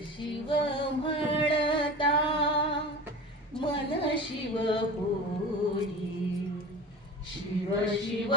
शिव म्हणता मन शिव होई शिव शिव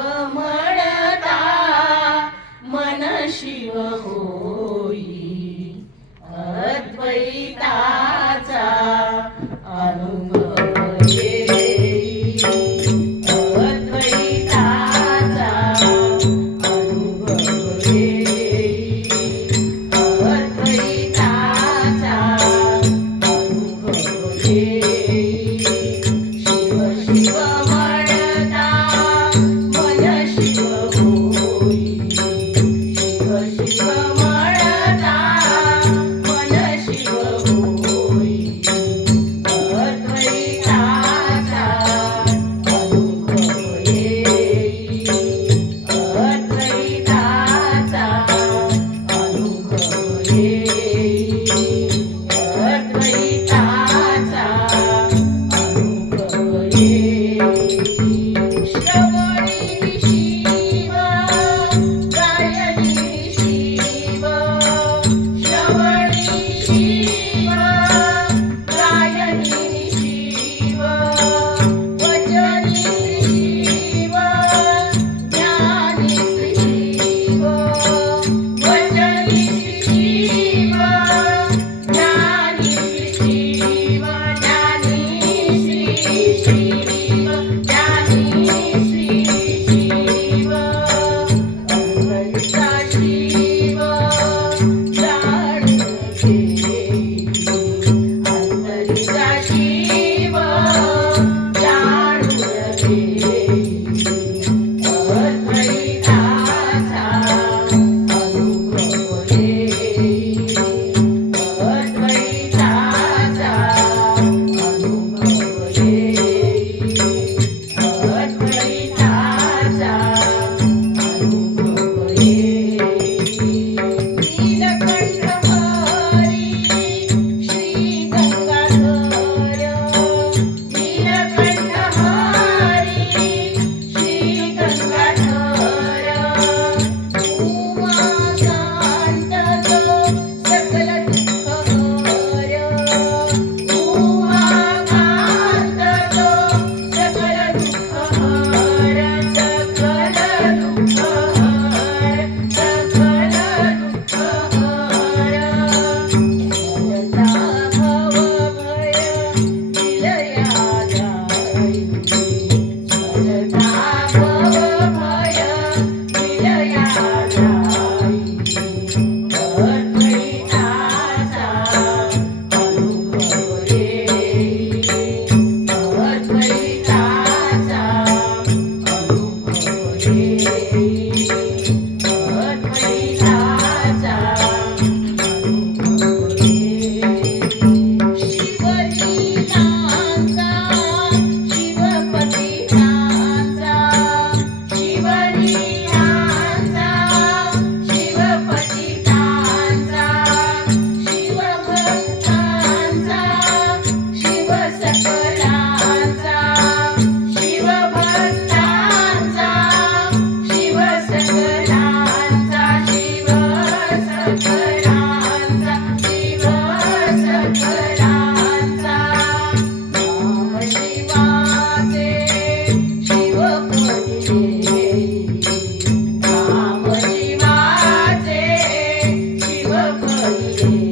mơ mời